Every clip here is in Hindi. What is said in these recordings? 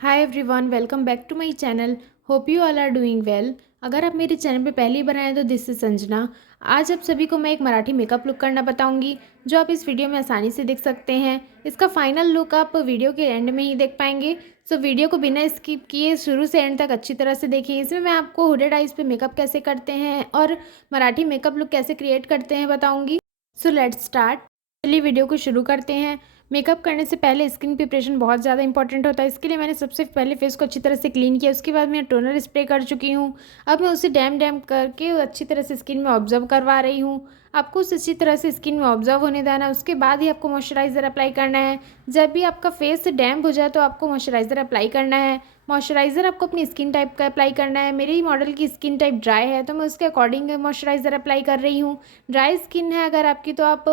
Hi everyone, welcome back to my channel. Hope you all are doing well. अगर आप मेरे चैनल पे पहली बार आए हैं तो दिस इज संजना। आज आप सभी को मैं एक मराठी मेकअप लुक करना बताऊंगी जो आप इस वीडियो में आसानी से देख सकते हैं। इसका फाइनल लुक आप वीडियो के एंड में ही देख पाएंगे। सो वीडियो को बिना स्किप किए शुरू से एंड तक अच्छी तरह से देखिए। इसमें मैं आपको हुडेड आइज पे मेकअप कैसे करते हैं और मराठी मेकअप लुक कैसे क्रिएट करते हैं बताऊँगी। So let's start. चलिए वीडियो को शुरू करते हैं। मेकअप करने से पहले स्किन प्रिपरेशन बहुत ज़्यादा इंपॉर्टेंट होता है। इसके लिए मैंने सबसे पहले फेस को अच्छी तरह से क्लीन किया। उसके बाद मैं टोनर स्प्रे कर चुकी हूँ। अब मैं उसे डैम डैम करके अच्छी तरह से स्किन में ऑब्जर्व करवा रही हूँ। आपको उसे अच्छी तरह से स्किन में ऑब्जर्व होने देना है। उसके बाद ही आपको मॉइस्चराइज़र अप्लाई करना है। जब भी आपका फेस डैम्प हो जाए तो आपको मॉइस्चराइज़र अप्लाई करना है। मॉइस्चराइज़र आपको अपनी स्किन टाइप का अप्लाई करना है। मेरी मॉडल की स्किन टाइप ड्राई है तो मैं उसके अकॉर्डिंग मॉइस्चराइज़र अप्लाई कर रही हूँ। ड्राई स्किन है अगर आपकी तो आप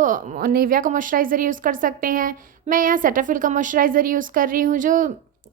निविया का मॉइस्चराइज़र यूज़ कर सकते हैं। मैं यहाँ सेटाफिल का मॉइस्चराइज़र यूज़ कर रही हूँ जो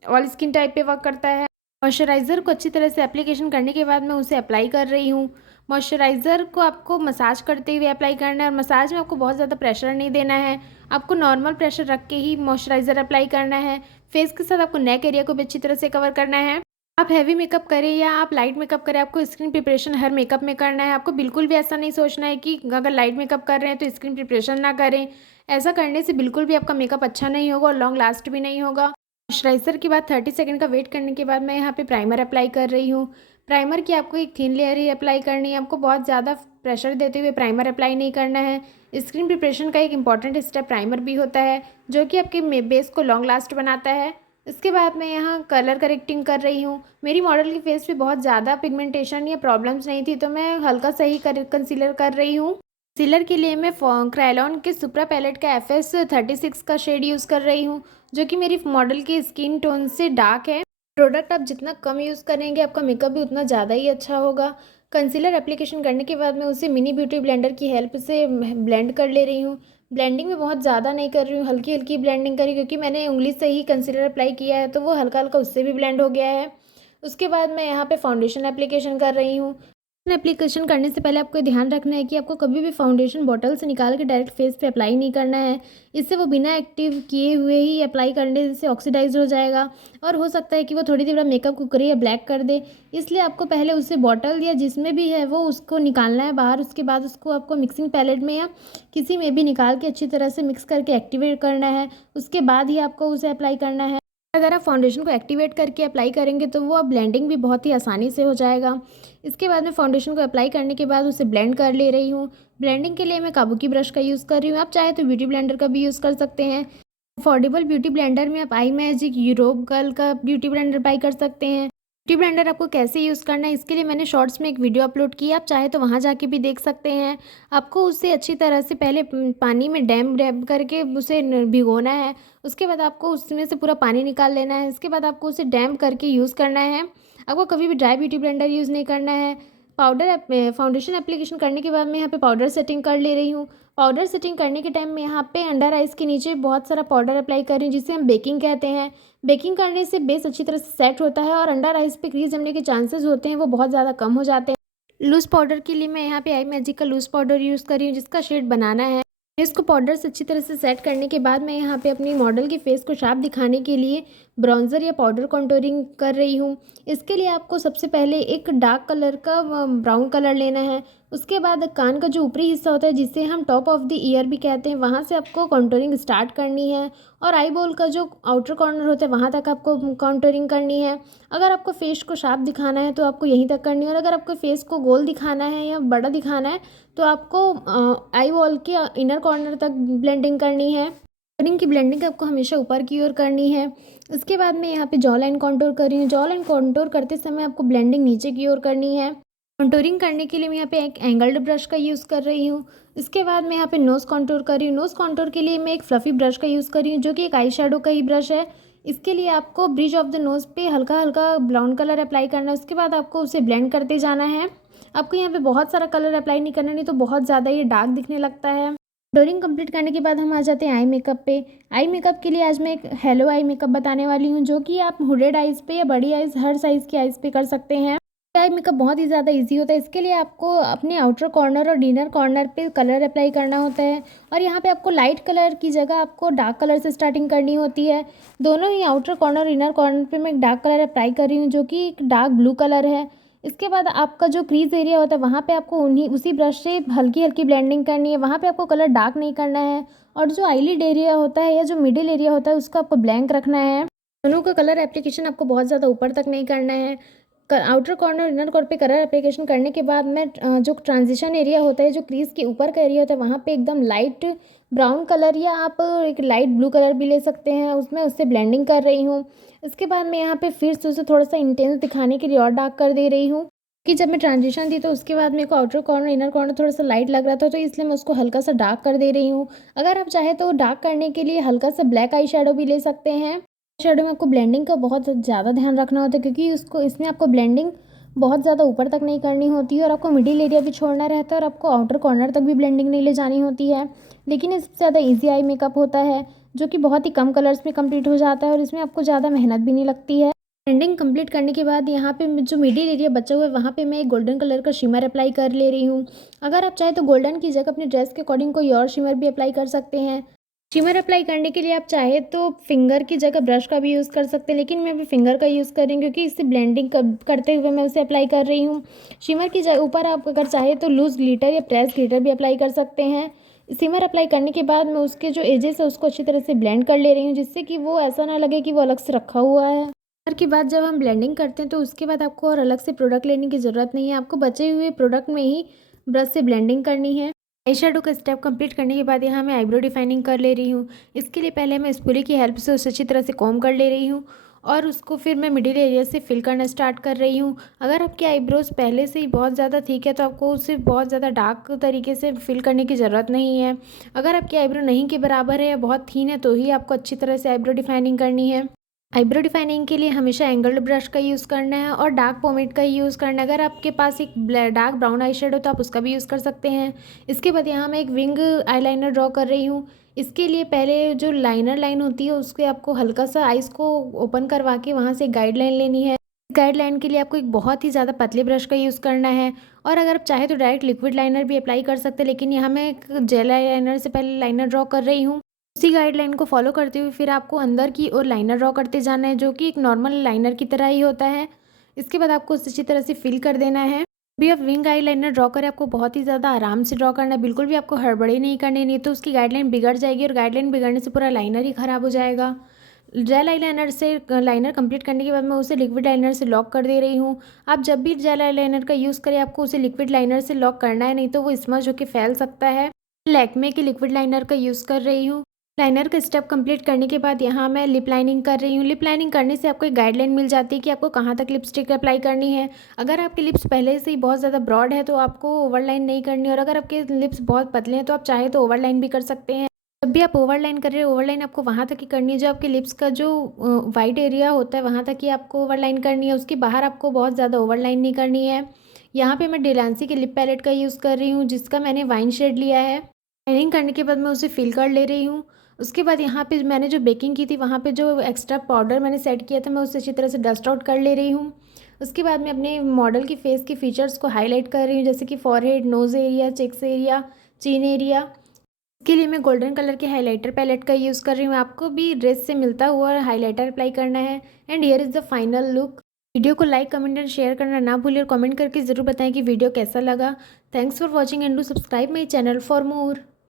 ऑल स्किन टाइप पे वर्क करता है। मॉइस्चराइज़र को अच्छी तरह से एप्लीकेशन करने के बाद मैं उसे अप्लाई कर रही हूँ। मॉइस्चराइज़र को आपको मसाज करते हुए अप्लाई करना है और मसाज में आपको बहुत ज़्यादा प्रेशर नहीं देना है। आपको नॉर्मल प्रेशर रख के ही मॉइस्चराइज़र अप्लाई करना है। फेस के साथ आपको नेक एरिया को भी अच्छी तरह से कवर करना है। आप हैवी मेकअप करें या आप लाइट मेकअप करें, आपको स्किन प्रिपरेशन हर मेकअप में करना है। आपको बिल्कुल भी ऐसा नहीं सोचना है कि अगर लाइट मेकअप कर रहे हैं तो स्किन प्रिपरेशन ना करें। ऐसा करने से बिल्कुल भी आपका मेकअप अच्छा नहीं होगा और लॉन्ग लास्ट भी नहीं होगा। मॉइस्चराइज़र के बाद 30 सेकंड का वेट करने के बाद मैं यहाँ पे प्राइमर अप्लाई कर रही हूँ। प्राइमर की आपको एक थिन लेयर ही अप्लाई करनी है। आपको बहुत ज़्यादा प्रेशर देते हुए प्राइमर अप्लाई नहीं करना है। स्किन प्रिपरेशन का एक इंपॉर्टेंट स्टेप प्राइमर भी होता है जो कि आपके बेस को लॉन्ग लास्ट बनाता है। इसके बाद मैं यहाँ कलर करेक्टिंग कर रही हूँ। मेरी मॉडल की फेस पे बहुत ज़्यादा पिगमेंटेशन या प्रॉब्लम्स नहीं थी तो मैं हल्का सा ही कंसीलर कर रही हूँ। कंसीलर के लिए मैं क्रायोलॉन के सुप्रा पैलेट का FS36 का शेड यूज़ कर रही हूँ जो कि मेरी मॉडल की स्किन टोन से डार्क है। प्रोडक्ट आप जितना कम यूज़ करेंगे आपका मेकअप भी उतना ज़्यादा ही अच्छा होगा। कंसीलर एप्लीकेशन करने के बाद मैं उसे मिनी ब्यूटी ब्लेंडर की हेल्प से ब्लेंड कर ले रही हूँ। ब्लेंडिंग में बहुत ज़्यादा नहीं कर रही हूँ, हल्की हल्की ब्लेंडिंग करी क्योंकि मैंने उंगली से ही कंसीलर अप्लाई किया है तो वो हल्का हल्का उससे भी ब्लेंड हो गया है। उसके बाद मैं यहाँ पे फाउंडेशन एप्लीकेशन कर रही हूँ। एप्लीकेशन करने से पहले आपको ध्यान रखना है कि आपको कभी भी फाउंडेशन बॉटल से निकाल के डायरेक्ट फेस पे अप्लाई नहीं करना है। इससे वो बिना एक्टिव किए हुए ही अप्लाई करने से ऑक्सीडाइज हो जाएगा और हो सकता है कि वो थोड़ी देर मेकअप को करे या ब्लैक कर दे। इसलिए आपको पहले उसे बॉटल या जिसमें भी है वो उसको निकालना है बाहर। उसके बाद उसको आपको मिक्सिंग पैलेट में या किसी में भी निकाल के अच्छी तरह से मिक्स करके एक्टिवेट करना है। उसके बाद ही आपको उसे अप्लाई करना है। अगर आप फाउंडेशन को एक्टिवेट करके अप्लाई करेंगे तो वो अब ब्लेंडिंग भी बहुत ही आसानी से हो जाएगा। इसके बाद मैं फाउंडेशन को अप्लाई करने के बाद उसे ब्लेंड कर ले रही हूँ। ब्लेंडिंग के लिए मैं काबुकी ब्रश का यूज़ कर रही हूँ। आप चाहे तो ब्यूटी ब्लेंडर का भी यूज़ कर सकते हैं। अफोर्डेबल ब्यूटी ब्लेंडर में आप आई मैजिक, यूरोप गर्ल का ब्यूटी ब्लेंडर बाई कर सकते हैं। ब्यूटी ब्लेंडर आपको कैसे यूज़ करना है इसके लिए मैंने शॉर्ट्स में एक वीडियो अपलोड की है, आप चाहे तो वहाँ जाके भी देख सकते हैं। आपको उसे अच्छी तरह से पहले पानी में डैम डैम करके उसे भिगोना है। उसके बाद आपको उसमें से पूरा पानी निकाल लेना है। इसके बाद आपको उसे डैम करके यूज़ करना है। आपको कभी भी ड्राई ब्यूटी ब्लेंडर यूज़ नहीं करना है। फाउंडेशन एप्लीकेशन करने के बाद मैं यहाँ पे पाउडर सेटिंग कर ले रही हूँ। पाउडर सेटिंग करने के टाइम में यहाँ पे अंडर आइज़ के नीचे बहुत सारा पाउडर अप्लाई कर रही हूँ जिसे हम बेकिंग कहते हैं। बेकिंग करने से बेस अच्छी तरह से सेट होता है और अंडर आइज़ पे क्रीज जमने के चांसेस होते हैं वो बहुत ज़्यादा कम हो जाते हैं। लूज़ पाउडर के लिए मैं यहाँ पे आई मैजिक का लूज़ पाउडर यूज़ कर रही हूँ जिसका शेड बनाना है। इसको पाउडर से अच्छी तरह से सेट करने के बाद मैं यहाँ पे अपनी मॉडल की फेस को शार्प दिखाने के लिए ब्राउन्जर या पाउडर कॉन्टोरिंग कर रही हूँ। इसके लिए आपको सबसे पहले एक डार्क कलर का ब्राउन कलर लेना है। उसके बाद कान का जो ऊपरी हिस्सा होता है जिसे हम टॉप ऑफ द ईयर भी कहते हैं वहाँ से आपको कॉन्टोरिंग स्टार्ट करनी है और आई बॉल का जो आउटर कॉर्नर होता है वहाँ तक आपको कॉन्टोरिंग करनी है। अगर आपको फेस को शार्प दिखाना है तो आपको यहीं तक करनी है और अगर आपको फेस को गोल दिखाना है या बड़ा दिखाना है तो आपको आई वॉल के इनर कॉर्नर तक ब्लेंडिंग करनी है। कॉन्टूरिंग की ब्लेंडिंग आपको हमेशा ऊपर की ओर करनी है। उसके बाद मैं यहाँ पे जॉ लाइन कॉन्टूर कर रही हूँ। जॉ लाइन कॉन्टूर करते समय आपको ब्लेंडिंग नीचे की ओर करनी है। कॉन्टूरिंग करने के लिए मैं यहाँ पे एक एंगल्ड ब्रश का यूज़ कर रही हूँ। इसके बाद मैं यहाँ पे नोज़ कॉन्टूर कर रही हूँ। नोज़ कॉन्टूर के लिए मैं एक फ्लफ़ी ब्रश का यूज़ कर रही हूँ जो कि एक आई शेडो का ही ब्रश है। इसके लिए आपको ब्रिज ऑफ द नोज़ पे हल्का हल्का ब्राउन कलर अप्लाई करना है। उसके बाद आपको उसे ब्लेंड करते जाना है। आपको यहाँ पे बहुत सारा कलर अप्लाई नहीं करना, नहीं तो बहुत ज़्यादा ये डार्क दिखने लगता है। डोरिंग कंप्लीट करने के बाद हम आ जाते हैं आई मेकअप पे। आई मेकअप के लिए आज मैं एक हेलो आई मेकअप बताने वाली हूँ जो कि आप हुडेड आइज़ पे या बड़ी आइज़ हर साइज़ की आइज़ पे कर सकते हैं। आई मेकअप बहुत ही ज़्यादा इजी होता है। इसके लिए आपको अपने आउटर कॉर्नर और इनर कॉर्नर पे कलर अप्लाई करना होता है और यहाँ पे आपको लाइट कलर की जगह आपको डार्क कलर से स्टार्टिंग करनी होती है। दोनों ही आउटर कॉर्नर और इनर कॉर्नर पे मैं एक डार्क कलर अप्लाई कर रही हूँ जो कि एक डार्क ब्लू कलर है। इसके बाद आपका जो क्रीज एरिया होता है वहाँ पे आपको उन्हीं उसी ब्रश से हल्की हल्की ब्लेंडिंग करनी है। वहाँ पे आपको कलर डार्क नहीं करना है और जो आईलिड एरिया होता है या जो मिडिल एरिया होता है उसका आपको ब्लैंक रखना है। दोनों का कलर एप्लीकेशन आपको बहुत ज़्यादा ऊपर तक नहीं करना है। आउटर कॉर्नर इनर कॉर्नर पे कलर एप्लीकेशन करने के बाद मैं जो ट्रांजिशन एरिया होता है जो क्रीज के ऊपर का एरिया होता है वहाँ पे एकदम लाइट ब्राउन कलर या आप एक लाइट ब्लू कलर भी ले सकते हैं, उसमें उससे ब्लेंडिंग कर रही हूँ। इसके बाद मैं यहाँ पे फिर से उसे थोड़ा सा इंटेंस दिखाने के लिए और डार्क कर दे रही हूँ कि जब मैं ट्रांजिशन दी तो उसके बाद मेरे को आउटर कॉर्नर इनर कॉर्नर थोड़ा सा लाइट लग रहा था, तो इसलिए मैं उसको हल्का सा डार्क कर दे रही हूँ। अगर आप चाहे तो डार्क करने के लिए हल्का सा ब्लैक आई शेडो भी ले सकते हैं। शेडो में आपको ब्लेंडिंग का बहुत ज़्यादा ध्यान रखना होता है क्योंकि उसको इसमें आपको ब्लेंडिंग बहुत ज़्यादा ऊपर तक नहीं करनी होती है और आपको मिडिल एरिया भी छोड़ना रहता है और आपको आउटर कॉर्नर तक भी ब्लेंडिंग नहीं ले जानी होती है। लेकिन इससे ज़्यादा इजी आई मेकअप होता है जो कि बहुत ही कम कलर्स में कंप्लीट हो जाता है और इसमें आपको ज़्यादा मेहनत भी नहीं लगती है। ब्लेंडिंग कंप्लीट करने के बाद यहाँ पे जो मिडिल एरिया बचा हुआ है वहाँ पे मैं एक गोल्डन कलर का शिमर अप्लाई कर ले रही हूँ। अगर आप चाहे तो गोल्डन की जगह अपने ड्रेस के अकॉर्डिंग कोई और शिमर भी अप्लाई कर सकते हैं। शिमर अप्लाई करने के लिए आप चाहे तो फिंगर की जगह ब्रश का भी यूज़ कर सकते हैं, लेकिन मैं अभी फिंगर का यूज़ कर रही हूँ क्योंकि इससे ब्लेंडिंग करते हुए मैं उसे अप्लाई कर रही हूँ। शिमर की जगह ऊपर आप अगर चाहे तो लूज़ ग्लिटर या प्रेस ग्लिटर भी अप्लाई कर सकते हैं। शिमर अप्लाई करने के बाद मैं उसके जो एजेस है उसको अच्छी तरह से ब्लेंड कर ले रही हूँ जिससे कि वो ऐसा ना लगे कि वो अलग से रखा हुआ है। शिमर के बाद जब हम ब्लेंडिंग करते हैं तो उसके बाद आपको और अलग से प्रोडक्ट लेने की ज़रूरत नहीं है, आपको बचे हुए प्रोडक्ट में ही ब्रश से ब्लेंडिंग करनी है। आई शेडो का स्टेप कंप्लीट करने के बाद यहाँ मैं आईब्रो डिफाइनिंग कर ले रही हूँ। इसके लिए पहले मैं स्पूली की हेल्प से उसे अच्छी तरह से कॉम्ब कर ले रही हूँ और उसको फिर मैं मिडिल एरिया से फिल करना स्टार्ट कर रही हूँ। अगर आपके आईब्रोज पहले से ही बहुत ज़्यादा ठीक है तो आपको उसे बहुत ज़्यादा डार्क तरीके से फिल करने की ज़रूरत नहीं है। अगर आपकी आईब्रो नहीं के बराबर है या बहुत थीन है तो ही आपको अच्छी तरह से आईब्रो डिफाइनिंग करनी है। आईब्रो डिफाइनिंग के लिए हमेशा एंगल्ड ब्रश का यूज़ करना है और डार्क पोमेड का यूज़ करना है। अगर आपके पास एक डार्क ब्राउन आई शेडो तो आप उसका भी यूज़ कर सकते हैं। इसके बाद यहाँ मैं एक विंग आईलाइनर ड्रॉ कर रही हूँ। इसके लिए पहले जो लाइनर लाइन होती है उसके आपको हल्का सा आइज़ को ओपन करवा के वहाँ से एक गाइडलाइन लेनी है। गाइडलाइन के लिए आपको एक बहुत ही ज़्यादा पतले ब्रश का यूज़ करना है और अगर आप चाहे तो डायरेक्ट लिक्विड लाइनर भी अप्लाई कर सकते हैं, लेकिन यहाँ मैं एक जेल आई लाइनर से पहले लाइनर ड्रॉ कर रही हूँ। उसी गाइडलाइन को फॉलो करते हुए फिर आपको अंदर की ओर लाइनर ड्रॉ करते जाना है जो कि एक नॉर्मल लाइनर की तरह ही होता है। इसके बाद आपको उसे अच्छी तरह से फिल कर देना है। अभी आप विंग आई लाइनर ड्रॉ करें, आपको बहुत ही ज़्यादा आराम से ड्रॉ करना है, बिल्कुल भी आपको हड़बड़ी नहीं करनी, नहीं तो उसकी गाइडलाइन बिगड़ जाएगी और गाइडलाइन बिगड़ने से पूरा लाइनर ही ख़राब हो जाएगा। जेल आईलाइनर से लाइनर कंप्लीट करने के बाद मैं उसे लिक्विड लाइनर से लॉक कर दे रही हूँ। आप जब भी जेल आईलाइनर का यूज़ करें आपको उसे लिक्विड लाइनर से लॉक करना है, नहीं तो वो स्मज होकर फैल सकता है। लैक्मे के लिक्विड लाइनर का यूज़ कर रही हूँ। लाइनर का स्टेप कंप्लीट करने के बाद यहाँ मैं लिप लाइनिंग कर रही हूँ। लिप लाइनिंग करने से आपको एक गाइडलाइन मिल जाती है कि आपको कहाँ तक लिपस्टिक अप्लाई करनी है। अगर आपके लिप्स पहले से ही बहुत ज़्यादा ब्रॉड है तो आपको ओवरलाइन नहीं करनी, और अगर आपके लिप्स बहुत पतले हैं तो आप चाहे तो ओवरलाइन भी कर सकते हैं। जब भी आप ओवरलाइन कर रहे हो ओवरलाइन आपको वहाँ तक ही करनी है जो आपके लिप्स का जो वाइट एरिया होता है वहाँ तक ही आपको ओवरलाइन करनी है, उसके बाहर आपको बहुत ज़्यादा ओवरलाइन नहीं करनी है। यहाँ पे मैं डिलांसी के लिप पैलेट का यूज़ कर रही हूँ जिसका मैंने वाइन शेड लिया है। लाइनिंग करने के बाद मैं उसे फिल कर ले रही हूँ। उसके बाद यहाँ पे मैंने जो बेकिंग की थी वहाँ पे जो एक्स्ट्रा पाउडर मैंने सेट किया था मैं उसे अच्छी तरह से डस्ट आउट कर ले रही हूँ। उसके बाद मैं अपने मॉडल की फेस के फीचर्स को हाईलाइट कर रही हूँ जैसे कि forehead, nose area, cheeks area, chin area. इसके लिए मैं गोल्डन कलर के हाइलाइटर पैलेट का यूज़ कर रही हूँ। आपको भी ड्रेस से मिलता हुआ हाइलाइटर अप्लाई करना है। And here is the final look. Video को लाइक, कमेंट एंड शेयर करना ना भूलिए और कमेंट करके ज़रूर बताएं कि वीडियो कैसा लगा। Thanks for watching and do subscribe my channel for more.